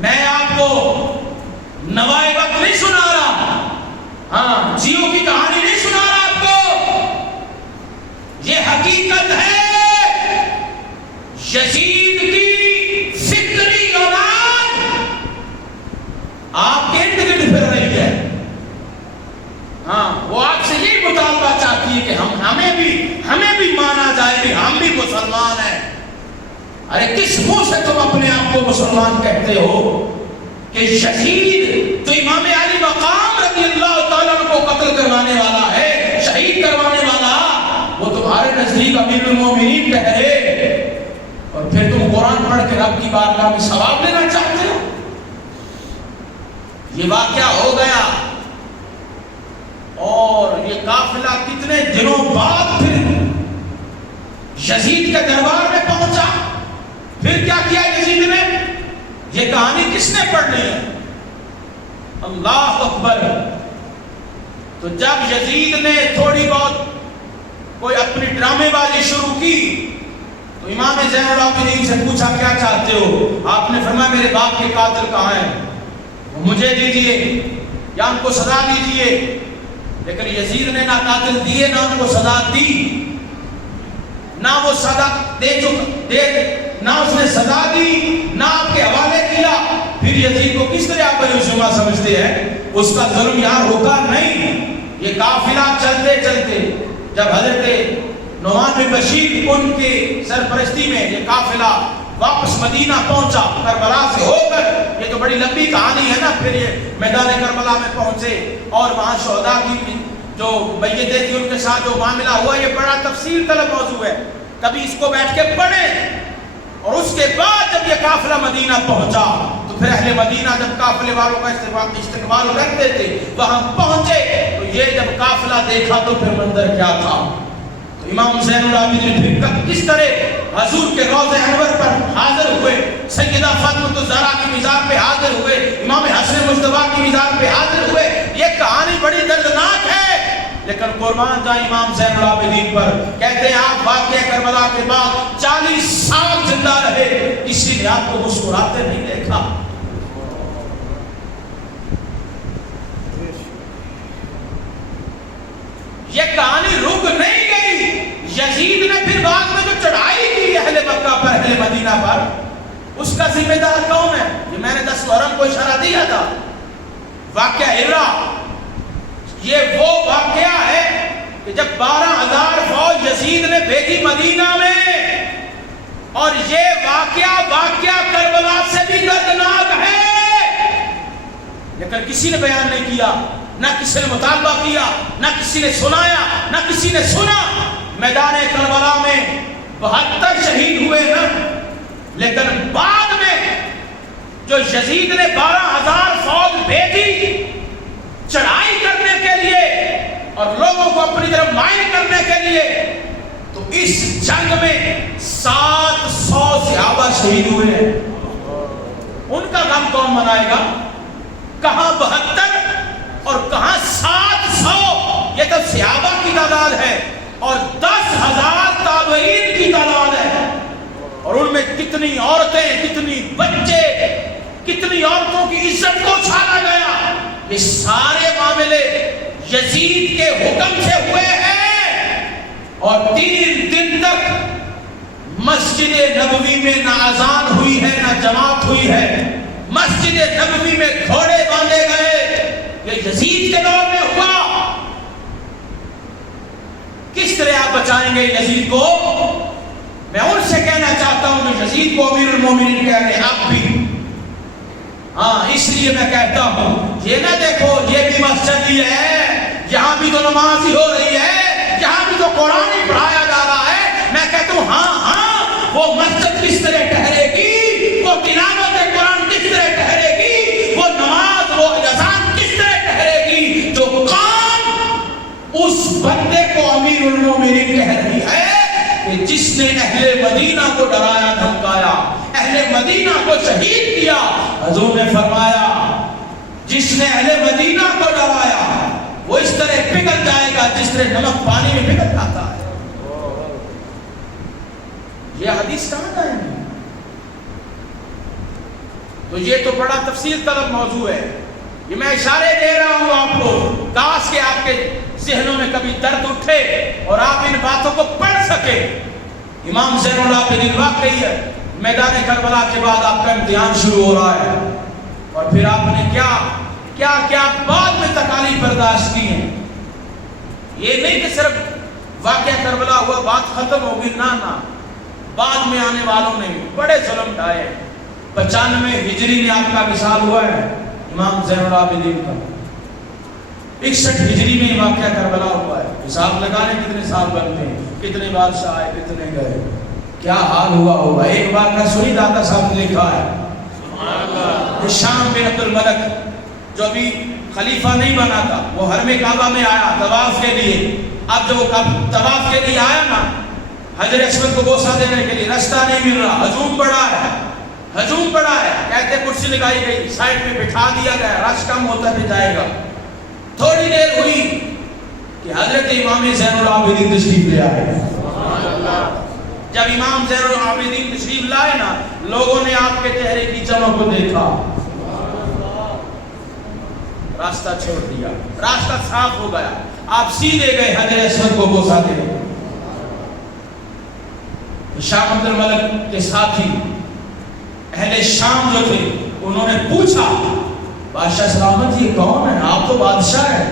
میں آپ کو نوائے وقت نہیں سنا رہا، ہاں جیو کی کہانی نہیں سنا رہا آپ کو. یہ حقیقت ہے. یزید کی فکری اولاد آپ کے ارد گرد پھر رہی ہے. ہاں وہ آپ سے یہی مطالبہ چاہتی ہے کہ ہمیں بھی مانا جائے کہ ہم بھی مسلمان ہیں. ارے کس منہ سے تم اپنے آپ کو مسلمان کہتے ہو کہ یزید جو امام علی مقام رضی اللہ تعالیٰ کو قتل کروانے والا ہے، شہید کروانے والا، وہ تمہارے نزدیک امیر المومنین ٹھہرے، اور پھر تم قرآن پڑھ کے رب کی بارگاہ میں ثواب لینا چاہتے ہو. یہ واقعہ ہو گیا اور یہ قافلہ کتنے دنوں بعد پھر یزید کے دربار میں پہنچا. پھر کیا کیا یزید نے؟ یہ کہانی کس نے پڑھنی ہے؟ اللہ اکبر. تو جب یزید نے تھوڑی بہت کوئی اپنی ڈرامے بازی شروع کی تو امام زین العابدین سے پوچھا کیا چاہتے ہو؟ آپ نے فرمایا میرے باپ کے قاتل کہاں ہیں، مجھے دیجئے یا ان کو سزا دیجئے. لیکن یزید نے نہ قاتل دیے نہ ان کو سزا دی، نہ وہ سزا نہ اس نے سزا دی، نہ آپ کے حوالے کیا. پھر یزید کو کس طرح آپ بریشمہ سمجھتے ہیں؟ اس کا ظلم یہاں روکا نہیں. یہ قافلہ چلتے چلتے جب حضرت نعمان بن بشیر ان کے سرپرستی میں یہ قافلہ واپس مدینہ پہنچا کربلا سے ہو کر، یہ تو بڑی لمبی کہانی ہے نا. پھر یہ میدان کربلا میں پہنچے اور وہاں شہداء کی جو میتیں تھی ان کے ساتھ جو معاملہ ہوا، یہ بڑا تفصیل طلب موضوع ہے، کبھی اس کو بیٹھ کے پڑھیں. اور اس کے بعد جب یہ قافلہ مدینہ پہنچا تو پھر اہل مدینہ جب قافلے والوں کا استقبال کرتے تھے وہاں پہنچے تو یہ جب قافلہ دیکھا تو پھر منظر کیا تھا. تو امام زین العابدین پھر کس طرح حضور کے روضہ انور پر حاضر ہوئے، سیدہ فاطمہ الزہرا کی مزار پہ حاضر ہوئے، امام حسن مجتبیٰ کی مزار پہ حاضر ہوئے. یہ کہانی بڑی دردناک ہے لیکن قربان جائیں امام زین العابدین پر. کہتے ہیں آپ واقعہ کربلا کے بعد 40 سال زندہ رہے, کسی نے آپ کو مسکراتے نہیں دیکھا. یہ کہانی رک نہیں گئی. یزید نے پھر بعد میں جو چڑھائی کی اہل مکہ پر, اہل مدینہ پر, اس کا ذمہ دار کون ہے؟ یہ میں نے 10 محرم کو اشارہ دیا تھا. واقعہ ہرا یہ وہ واقعہ ہے کہ جب 12,000 فوج یزید نے بھیجی مدینہ میں, اور یہ واقعہ کربلا سے بھی دردناک ہے, لیکن کسی نے بیان نہیں کیا, نہ کسی نے مطالبہ کیا, نہ کسی نے سنایا, نہ کسی نے سنا. میدان کربلا میں 72 شہید ہوئے نا, لیکن بعد میں جو یزید نے 12,000 فوج بھیجی چڑھائی کرنے کے لیے اور لوگوں کو اپنی طرف مائل کرنے کے لیے, تو اس جنگ میں 700 صحابہ شہید ہوئے ہیں. ان کا غم کون منائے گا؟ کہاں 72 اور کہاں 700؟ یہ تو صحابہ کی تعداد ہے اور 10,000 تابعین کی تعداد ہے, اور ان میں کتنی عورتیں, کتنی بچے, کتنی عورتوں کی عزت کو چھانا گیا. یہ سارے معاملے یزید کے حکم سے ہوئے ہیں, اور 3 دن تک مسجد نبوی میں نہ اذان ہوئی ہے نہ جماعت ہوئی ہے. مسجد نبوی میں گھوڑے باندھے گئے. یہ یزید کے دور میں ہوا. کس طرح آپ بچائیں گے یزید کو؟ میں ان سے کہنا چاہتا ہوں کہ یزید کو امیر المومنین کہہ رہے ہیں آپ بھی. ہاں, اس لیے میں کہتا ہوں یہ نہ دیکھو یہ بھی مسجد ہی ہے, یہاں بھی تو نماز ہی ہو رہی ہے, یہاں بھی تو قرآن ہی پڑھایا جا رہا ہے. میں کہتا ہوں ہاں, وہ مسجد کس طرح ٹھہرے گی, وہ تلاوت قرآن کس طرح ٹھہرے گی, وہ نماز, وہ اذان کس طرح ٹھہرے گی, جو کام اس بندے کو امیر المومنین کہہ رہی ہے کہ جس نے اہل مدینہ کو ڈرایا دھمکایا, اہل مدینہ کو شہید کیا. حضور نے فرمایا جس نے اہل مدینہ کو ڈرایا وہ اس طرح پگھل جائے گا جس طرح نمک پانی میں پگھل جاتا ہے. یہ حدیث کہاں جائیں گے؟ تو یہ تو بڑا تفصیل طلب موضوع ہے. یہ میں اشارے دے رہا ہوں آپ کو, کاش کہ آپ کے ذہنوں میں کبھی درد اٹھے اور آپ ان باتوں کو پڑھ سکے. امام زین العابدین واقعی ہے, میدان کربلا کے بعد آپ کا امتحان شروع ہو رہا ہے, اور پھر آپ نے کیا بعد میں تکالیف برداشت کی ہیں. یہ نہیں کہ صرف واقعہ کربلا ہوا بات ختم ہوگی, نہ, بعد میں آنے والوں نے بڑے ظلم ڈھائے. 95 ہجری میں آپ کا وصال ہوا ہے امام زین العابدین کا, 61 ہجری میں واقعہ کربلا ہوا ہے. حساب لگانے کتنے سال بنتے ہیں, کتنے بادشاہ آئے, کتنے گئے, کیا حال ہوا ہوگا. ایک بار کا سنی داتا صاحب نے لکھا ہے, ہشام بن عبد الملک جو ابھی خلیفہ نہیں بنا تھا, وہ حرم کعبہ میں آیا طواف کے لیے. اب جو طواف کے لیے آیا نا, حجر اسود کو بوسہ دینے کے لیے, راستہ نہیں مل رہا, ہجوم پڑا ہے. کہتے کرسی لگائی گئی, سائڈ پہ بٹھا دیا گیا, رش کم ہوتا پہ جائے گا. تھوڑی دیر ہوئی کہ حضرت امام زین العابدین تشریف لے آئے. جب امام زین العابدین تشریف لائے نا, لوگوں نے آپ کے چہرے کی چمک کو دیکھا, راستہ چھوڑ دیا, راستہ صاف ہو گیا, آپ سیدھے گئے حجر اسود کو بوسہ دے. شام عبد الملک کے ساتھی اہل شام جو تھے انہوں نے پوچھا, بادشاہ سلامت یہ کون ہے, آپ تو بادشاہ ہیں,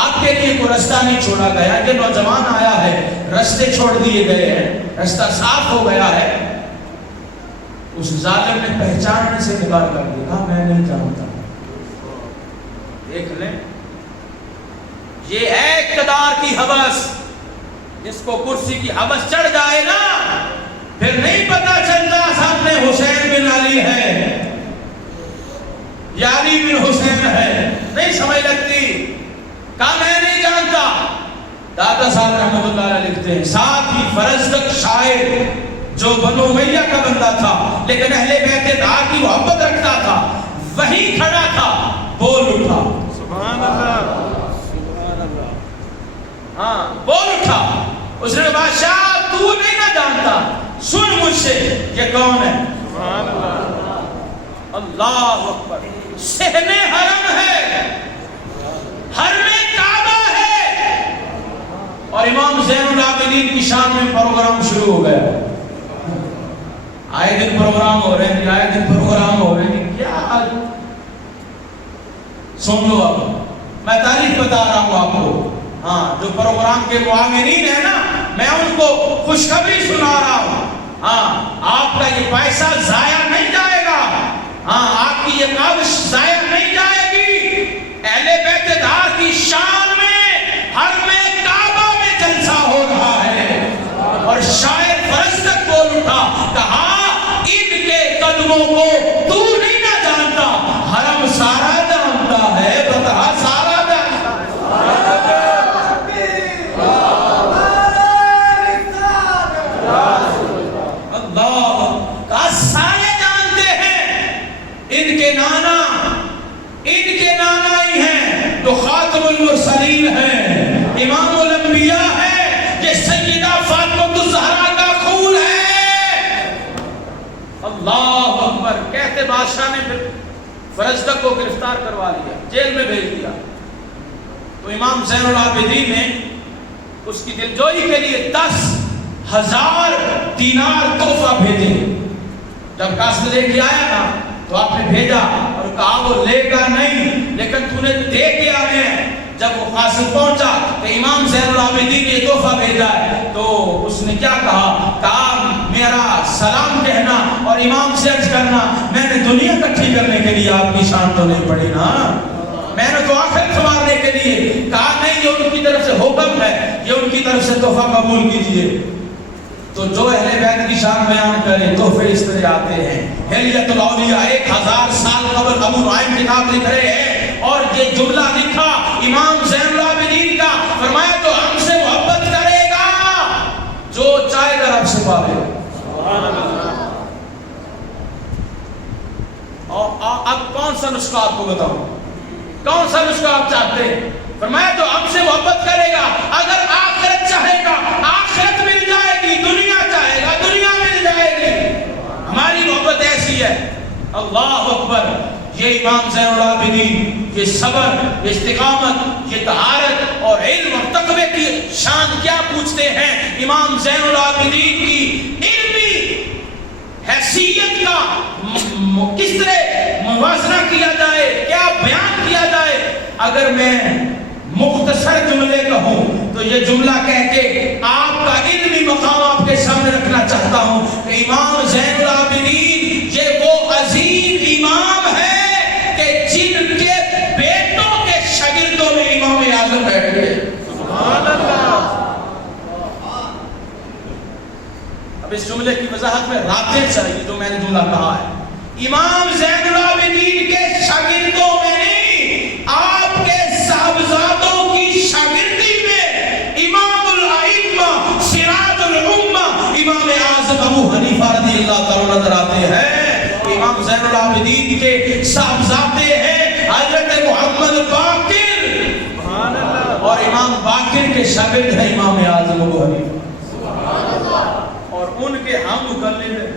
آپ کے لیے کوئی رستہ نہیں چھوڑا گیا, یہ نوجوان آیا ہے, رستے چھوڑ دیے گئے ہیں, رستہ صاف ہو گیا ہے. اس ظالم نے پہچاننے سے انکار کر دیا, میں نہیں جانتا. دیکھ لیں, یہ ہے اقتدار کی ہوس. جس کو کرسی کی ہوس چڑھ جائے نا, پھر نہیں پتا چلتا سامنے حسین بن علی ہے یا علی بن حسین ہے, نہیں سمجھ لگتی. کہا میں نہیں جانتا. داتا صاحب رحمۃ اللہ علیہ لکھتے ہیں, ساتھ ہی فرزدق شاعر جو بنو امیہ کا بندہ تھا لیکن اہل بیت دار کی محبت رکھتا تھا, وہی کھڑا تھا, بول اٹھا, سبحان اللہ, سبحان اللہ. اس نے کہا بادشاہ تو نہیں نہ جانتا، سن مجھ سے یہ کون ہے؟ اللہ اکبر، صحن حرم ہے، حرم کعبہ ہے، اور امام زین العابدین کی شان میں پروگرام شروع ہو گیا۔ آئے دن پروگرام ہو رہے ہیں، آئے دن پروگرام ہو رہے ہیں، کیا سن لو اب میں تاریخ بتا رہا ہوں آپ کو۔ ہاں جو پروگرام کے معاونین ہیں نا، میں ان کو خوشخبری سنا رہا ہوں۔ ہاں آپ کا یہ پیسہ ضائع نہیں جائے گا، ہاں آپ کی یہ کاوش ضائع نہیں جائے گی۔ اہل بیت دار کی شان میں حرم کعبہ میں جلسہ ہو رہا ہے، اور شاعر فرزدق بول اٹھا، کہا ان کے قدموں کو تو نہیں نہ جانتا، حرم سارا جانتا ہے، بتا سارا جانتا ہے۔ ان کے نانا ہی ہیں تو خاتم المرسلین ہیں، امام الانبیاء ہیں، یہ سیدہ فاطمہ الزہرا کا خون ہے۔ اللہ اکبر، کہتے بادشاہ نے پھر فرزدق کو گرفتار کروا لیا، جیل میں بھیج دیا۔ تو امام زین العابدین نے اس کی دلجوئی کے لیے 10,000 دینار تحفہ بھیجے۔ جب قاصد لے کے آیا نا تو آپ نے بھیجا اور کہا وہ لے گا نہیں، لیکن تو نے دے کے آنے ہیں۔ جب وہ قاصد پہنچا تو امام زین العابدین نے تحفہ بھیجا ہے، تو اس نے کیا کہا میرا سلام کہنا اور امام سے عرض کرنا، میں نے دنیا اکٹھی کرنے کے لیے آپ کی شان تو نہیں پڑی نا، میں نے تو آخرت سنوارنے کے لیے کہا نہیں، یہ ان کی طرف سے حکم ہے، یہ ان کی طرف سے تحفہ قبول کیجئے۔ تو جو اہل بیت کی شان بیان کرے تحفے اس طرح آتے ہیں۔ حلیت الاولیاء 1000 سال قبل ابو نعیم کتاب لکھ رہے ہیں، اور یہ جملہ لکھا امام زین العابدین کا، فرمایا تو ہم سے محبت کرے گا جو چاہے گا رب سے پاوے۔ اور اب کون سا نسخہ آپ کو بتاؤں، کون سا نسخہ آپ چاہتے ہیں؟ فرمایا تو ہم سے محبت کرے گا، اگر آخرت چاہے گا آخرت مل جائے گی، دنیا چاہے گا دنیا مل جائے گی، ہماری محبت ایسی ہے۔ اللہ اکبر، یہ امام زین العابدین، یہ صبر، یہ استقامت، یہ طہارت اور علم اور تقوی کی شان کیا پوچھتے ہیں؟ امام زین العابدین کی علمی حیثیت کا کس طرح موازنہ کیا جائے، کیا بیان کیا جائے؟ اگر میں مختصر جملے کہوں تو یہ جملہ کہہ کے آپ کا علمی مقام آپ کے سامنے رکھنا چاہتا ہوں کہ امام زین العابدین یہ وہ عظیم امام ہے کہ جن کے بیٹوں کے شاگردوں میں امام اعظم بیٹھ گئے۔ سبحان اللہ۔ اب اس جملے کی وضاحت میں رابطے چاہیے جو میں نے جملہ کہا ہے، امام زین العابدین کے شاگردوں میں نہیں، آپ کے صاحبزادوں کی شاگردی میں امام الائمہ سراج الامہ امام اعظم ابو حنیفہ رضی اللہ تعالی نظر آتے ہیں۔ امام زین العابدین کے صاحبزادے ہیں حضرت محمد باقر، اور امام باقر کے شاگرد ہیں امام اعظم ابو حنیفہ، اور ان کے ہم مقلد ہیں۔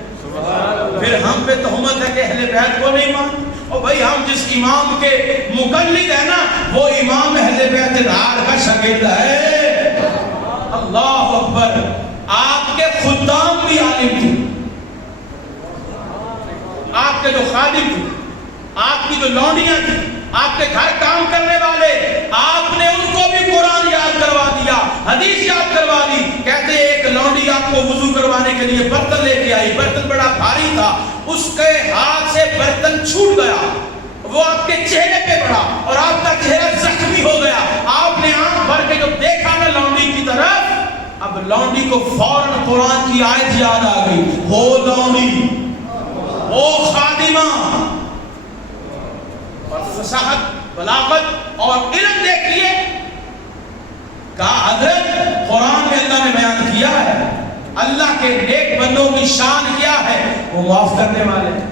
پھر ہم پہ تہمت ہے کہ اہل بیت کو نہیں مان، اور بھائی ہم جس امام کے مقلد ہیں نا وہ امام اہل بیت دار کا شاگرد ہے۔ اللہ اکبر، آپ کے خدام بھی عالم تھے، آپ کے جو خادم تھے، آپ کی جو لونڈیاں تھیں، آپ کے گھر کام کرنے والے، آپ نے ان کو بھی قرآن یاد کروا دیا، حدیث یاد کروا دی۔ کہتے ایک لونڈی آپ کو وضو کروانے کے لیے برتن لے کے آئی، برتن بڑا بھاری تھا، اس کے ہاتھ سے برتن چھوٹ گیا، وہ آپ کے چہرے پہ پڑا اور آپ کا چہرہ زخمی ہو گیا۔ آپ نے آنکھ بھر کے جب دیکھا نا لونڈی کی طرف، اب لونڈی کو فوراً قرآن کی آیت یاد آ گئی، ہو لونڈی، او خادمہ، اور فصاحت، بلاغت اور علم دیکھیے، کہا حضرت قرآن میں اللہ نے بیان کیا ہے اللہ کے نیک بندوں کی شان کیا ہے، وہ معاف کرنے والے ہیں۔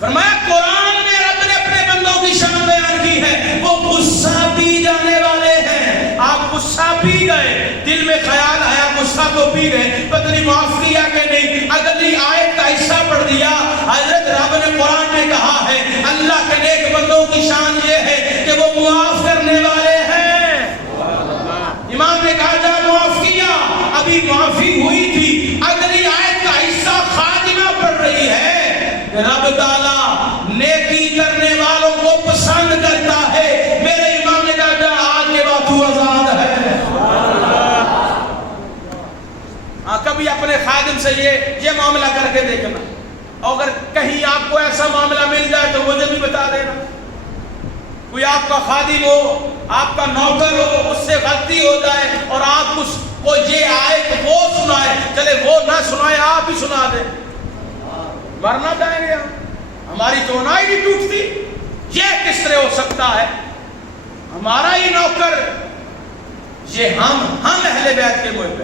فرمایا قرآن میں رب نے اپنے بندوں کی شان بیان کی ہے، وہ غصہ پی جانے والے ہیں. آپ غصہ پی گئے, دل میں خیال آیا غصہ تو پی گئے, پتہ نہیں معاف کیا کہ نہیں. اگلی آیت کا حصہ پڑھ دیا. حضرت رب نے قرآن میں کہا ہے اللہ کے نیک بندوں کی شان یہ ہے کہ وہ معاف کرنے والے ہیں. امام نے کہا جا معاف کیا, ابھی معافی ہوئی تھی, اگلی آیت کا حصہ خاتمہ پڑھ رہی ہے. رب تعالیٰ نیکی کرنے والوں کو پسند کرتا ہے. میرے امام نے کہا جا آج کے بعد تو آزاد ہے. کبھی اپنے خادم سے یہ معاملہ کر کے دیکھنا, اگر کہیں آپ کو ایسا معاملہ مل جائے تو مجھے بھی بتا دینا. کوئی آپ کا خادم ہو, آپ کا نوکر ہو, اس سے غلطی ہو جائے اور آپ اس کو یہ آیت وہ سنائے, چلے وہ نہ سنائے آپ ہی سنا دیں, مرنا جائیں گے. ہماری تو نائی بھی ٹوٹتی. یہ کس طرح ہو سکتا ہے؟ ہمارا ہی نوکر, یہ ہم اہل بیت کے محب,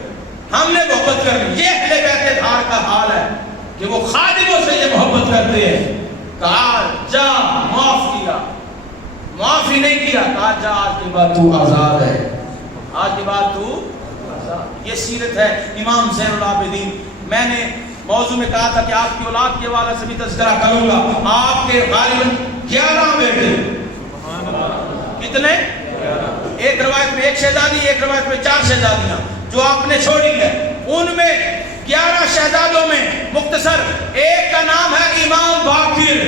ہم نے محبت کرنی. یہ اہل بیت کے دھار کا حال ہے کہ وہ خادموں سے یہ محبت کرتے ہیں. کہا جا معاف کیا, معافی نہیں کیا, کہا جا آج کے بعد تو آزاد ہے, آج کے بعد تو آزاد. یہ سیرت ہے امام زین العابدین. میں نے موضوع میں کہا تھا کہ آپ کی اولاد کے حوالے سے بھی تذکرہ کروں گا. آپ کے غالباً 11 بیٹے. کتنے؟ ایک روایت میں 1 شہزادی, ایک روایت میں 4 شہزادیاں جو آپ نے چھوڑی ہے. ان میں 11 شہزادوں میں مختصر ایک کا نام ہے امام باقر.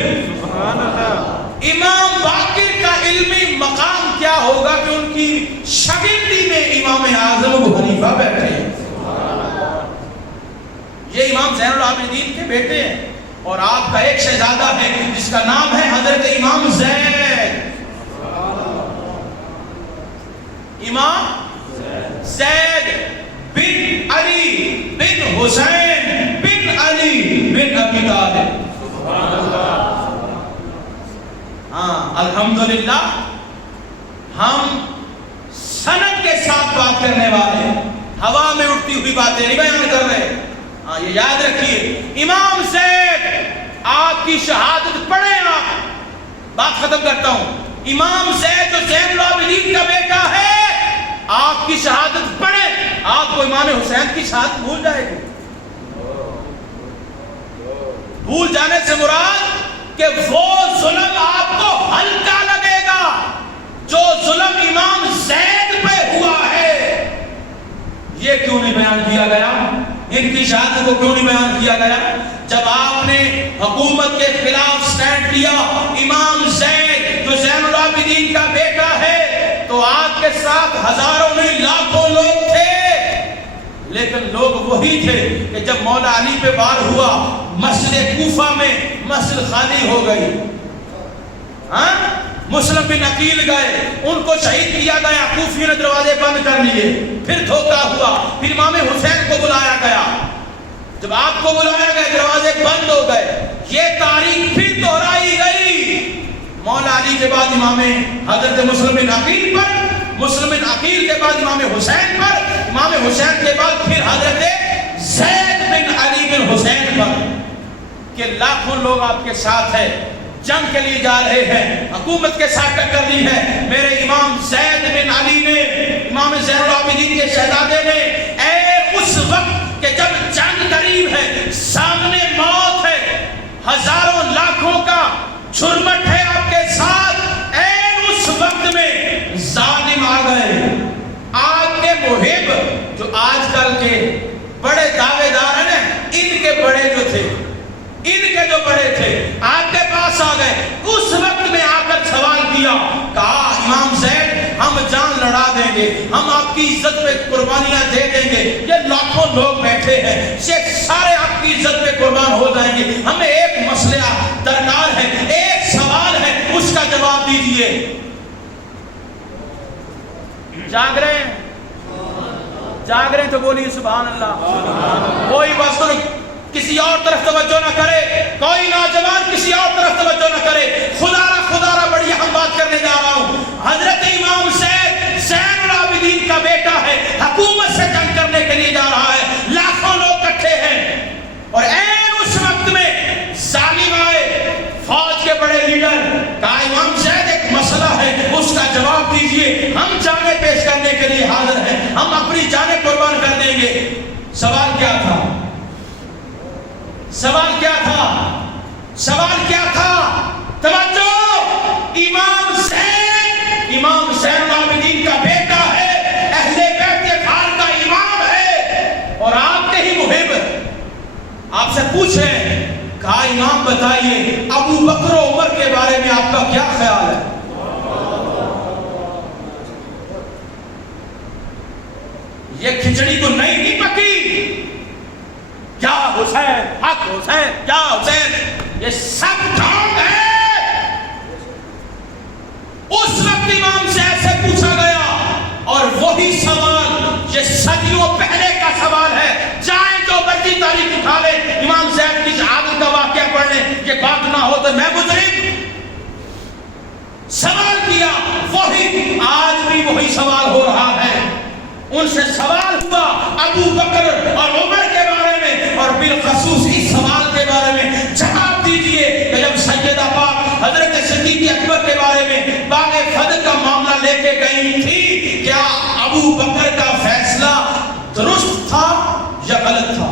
امام باقر کا علمی مقام کیا ہوگا کہ ان کی شاگردی میں امام اعظم ابو حنیفہ بیٹھے ہیں. یہ امام زین العابدین کے بیٹے ہیں. اور آپ کا ایک شہزادہ ہے جس کا نام ہے حضرت امام زید. امام زید بن علی بن حسین بن علی بن ابی طالب. الحمدللہ ہم سند کے ساتھ بات کرنے والے, ہوا میں اڑتی ہوئی باتیں نہیں بیان کر رہے. یہ یاد رکھیے, امام زید آپ کی شہادت پڑھیں. آپ بات ختم کرتا ہوں. امام زید جو زین العابدین کا بیٹا ہے, آپ کی شہادت پڑھیں. آپ کو امام حسین کی شہادت بھول جائے گی. بھول جانے سے مراد کہ وہ ظلم آپ کو ہلکا لگے گا جو ظلم امام زید پہ ہوا ہے. یہ کیوں نہیں بیان کیا گیا؟ ان کی شہادت کو کیوں نہیں بیان کیا گیا؟ جب آپ نے حکومت کے خلاف سٹینڈ لیا, امام زید جو زین العابدین کا بیٹا ہے, تو آپ کے ساتھ ہزاروں نہیں لاکھوں لوگ تھے. لیکن لوگ وہی تھے کہ جب مولا علی پہ وار ہوا, مسجد کوفہ میں مسجد خالی ہو گئی. مسلم بن عقیل گئے, ان کو شہید کیا گیا, کوفیوں نے دروازے بند کر لیے. پھر دھوکہ ہوا, پھر امام حسین کو بلایا گیا. جب آپ کو بلایا گیا دروازے بند ہو گئے. یہ تاریخ پھر دہرائی گئی. مولا علی کے بعد امام حضرت مسلم بن عقیل پر, مسلم بن عقیل کے بعد امام حسین پر, امام حسین کے بعد پھر حضرت زید بن علی بن حسین پر, کہ لاکھوں لوگ آپ کے ساتھ ہیں, جنگ کے لیے جا رہے ہیں, حکومت کے ساتھ ٹکر لی ہے. میرے امام زید بن علی نے, امام زین العابدین کے شہزادے نے, اے اس وقت کہ جب جنگ قریب ہے, سامنے موت ہے, ہزاروں لاکھوں کا جھرمٹ ہے آپ کے ساتھ, اے اس وقت میں ظالم آ گئے. آپ کے محب جو آج کل کے بڑے دعوے دار ہیں, ان کے بڑے جو تھے, ان کے جو بڑے تھے, آپ کے پاس آ گئے. اس وقت میں آ کر سوال کیا, کہا امام زید ہم جان لڑا دیں گے, ہم آپ کی عزت پہ قربانیاں دے دیں گے. یہ لاکھوں لوگ بیٹھے ہیں, یہ سارے آپ کی عزت پہ قربان ہو جائیں گے. ہمیں ایک مسئلہ درکار ہے, ایک سوال ہے, اس کا جواب دیجئے. جاگ رہے ہیں؟ جاگ رہے ہیں تو بولیے سبحان اللہ. کوئی بس کسی اور طرف توجہ نہ کرے, کوئی نوجوان کسی اور طرف توجہ نہ کرے. خدا را بڑی اہم بات کرنے جا رہا ہوں. حضرت امام زین العابدین کا بیٹا ہے, حکومت سے جنگ کرنے کے لیے جا رہا ہے, لاکھوں لوگ اکٹھے ہیں, اور این اس وقت میں ظالم آئے, فوج کے بڑے لیڈر. کہا امام زید ایک مسئلہ ہے, اس کا جواب دیجئے، ہم جانیں پیش کرنے کے لیے حاضر ہیں، ہم اپنی جانیں قربان کر دیں گے۔ سوال کیا تھا؟ سوال کیا تھا؟ سوال کیا تھا؟ توجہ! امام زین العابدین کا بیٹا ہے، اہل بیت خال کا امام ہے، اور آپ کے ہی محب آپ سے پوچھ رہے ہیں، کہا امام بتائیے ابو بکر و عمر کے بارے میں آپ کا کیا خیال ہے؟ یہ کھچڑی کو نہیں پکی، کیا حسین حق حسین، کیا حسین، یہ سب ڈھونگ ہے۔ اس وقت امام سے ایسے پوچھا گیا، اور وہی سوال یہ صدیوں پہلے کا سوال ہے، چاہے جو مرضی تاریخ اٹھا لے، امام زید کی شہادت کا واقعہ پڑھ لیں، یہ بات نہ ہو تو میں مجرم۔ سوال کیا، وہی آج بھی وہی سوال ہو رہا ہے۔ ان سے سوال ہوا ابو بکر اور عمر کے بارے میں، اور بالخصوص اس سوال کے بارے میں جواب دیجئے کہ جب سیدہ پاک حضرت صدیق اکبر کے بارے میں باغ فدر کا معاملہ لے کے گئی تھی، کیا ابو بکر کا فیصلہ درست تھا یا غلط تھا؟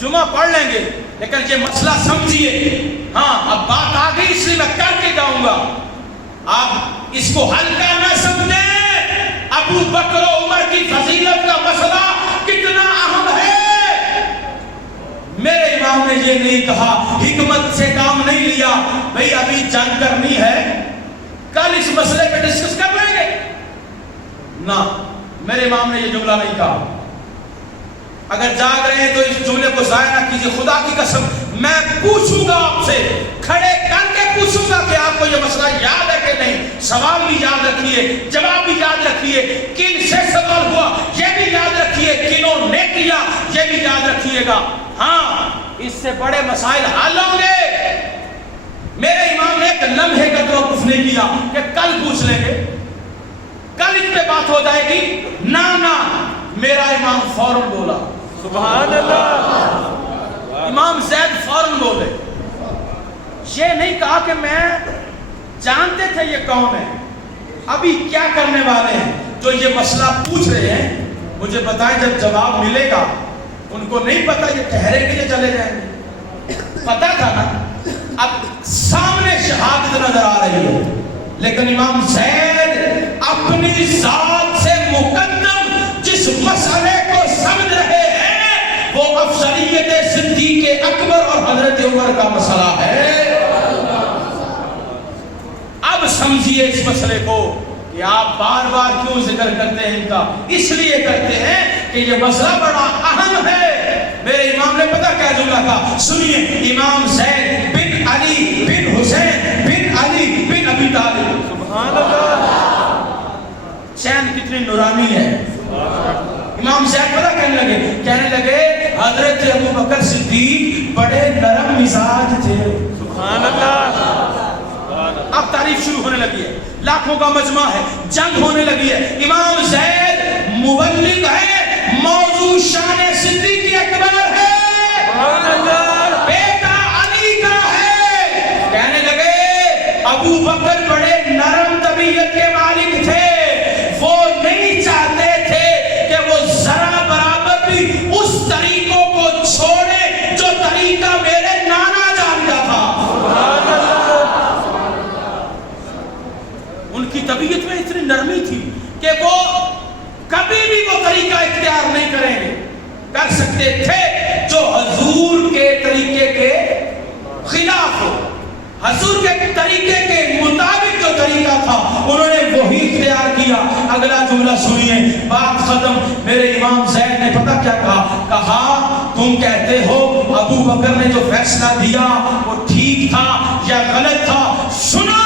جمعہ پڑھ لیں گے، لیکن یہ مسئلہ سمجھیے۔ ہاں اب بات آ گئی، اس لیے میں کر کے جاؤں گا، آپ اس کو ہلکا نہ سمجھیں۔ ابو بکر و عمر کی فضیلت کا مسئلہ کتنا اہم ہے۔ میرے امام نے یہ نہیں کہا، حکمت سے کام نہیں لیا، بھئی ابھی جنگ کرنی ہے، کل اس مسئلے پہ ڈسکس کر لیں گے، نہ، میرے امام نے یہ جملہ نہیں کہا۔ اگر جاگ رہے ہیں تو اس جملے کو ضائع نہ کیجئے، خدا کی قسم میں پوچھوں گا آپ سے، کھڑے کر کے پوچھوں گا کہ آپ کو یہ مسئلہ یاد ہے کہ نہیں۔ سوال بھی یاد رکھیے، جواب بھی یاد رکھیے، کن سے سوال ہوا یہ بھی یاد رکھیے، کنوں نے کیا یہ بھی یاد رکھیے گا۔ ہاں اس سے بڑے مسائل حل ہوں گے۔ میرے امام نے ایک لمحے کا توقف نہیں کیا کہ کل پوچھ لیں گے، کل اس پہ بات ہو جائے گی، نہ نہ، میرا امام فوراً بولا، سبحان اللہ، امام زید فوراً بولے، یہ نہیں کہا کہ میں جانتے تھے یہ کون ہے، ابھی کیا کرنے والے ہیں جو یہ مسئلہ پوچھ رہے ہیں، مجھے بتائیں جب جواب ملے گا، ان کو نہیں پتا یہ ٹھہرے گے یا چلے جائیں گے، پتا تھا نا۔ اب سامنے شہادت نظر آ رہی ہے، لیکن امام زید اپنی ذات سے مقدم جس مسئلے کو سمجھ رہے ہیں وہ افضلیت صدیق اکبر اور حضرت عمر کا مسئلہ ہے۔ اب سمجھیے اس مسئلے کو کہ آپ بار بار کیوں ذکر کرتے ہیں ان کا، اس لیے کرتے ہیں کہ یہ مسئلہ بڑا اہم ہے۔ میرے امام نے پتہ کیا جملہ کہا، سنیے، امام زید بن علی بن حسین بن علی بن ابی طالب، سبحان اللہ، چین کتنی نورانی ہے۔ امام زید پتہ کہنے لگے حضرت ابو بکر صدیق بڑے نرم مزاج تھے، سبحان اللہ۔ اب تعریف شروع ہونے لگی ہے، لاکھوں کا مجمع ہے، جنگ ہونے لگی ہے، امام زید مبلغ ہے، موضوع شان صدیق اکبر ہے، بیٹا علی کا ہے۔ کہنے لگے ابو بکر بڑے نرم طبیعت کے مالک تھے، وہ نہیں چاہتے تھے کہ وہ ذرا برابر بھی اس طریقوں کو چھوڑے جو طریقہ میرے نانا جان کا تھا۔ ان کی طبیعت میں اتنی نرمی تھی کہ وہ کبھی بھی وہ طریقہ اختیار نہیں کریں گے، کر سکتے تھے جو حضور کے طریقے کے خلاف ہو، حضور کے طریقے کے مطابق جو طریقہ تھا انہوں نے وہی اختیار کیا۔ اگلا جملہ سنیے، بات ختم۔ میرے امام زید نے پتہ کیا کہا، تم کہتے ہو ابو بکر نے جو فیصلہ دیا وہ ٹھیک تھا یا غلط تھا، سنو،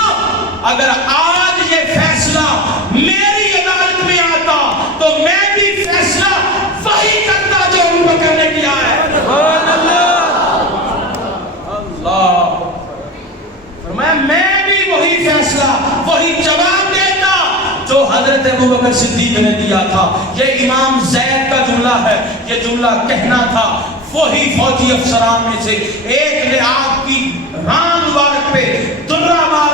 اگر آج یہ فیصلہ میری عدالت میں آتا تو میں بھی فیصلہ وہی کرتا جو ابو بکر نے کیا ہے۔ اللہ فرمایا میں بھی وہی فیصلہ وہی جواب دیتا جو حضرت ابو بکر صدیق نے دیا تھا۔ یہ امام زید کا جملہ ہے، یہ جملہ کہنا تھا وہی فوجی افسران میں سے ایک نے آپ کی ران مبارک پہ درہ مارا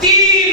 3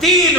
3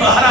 12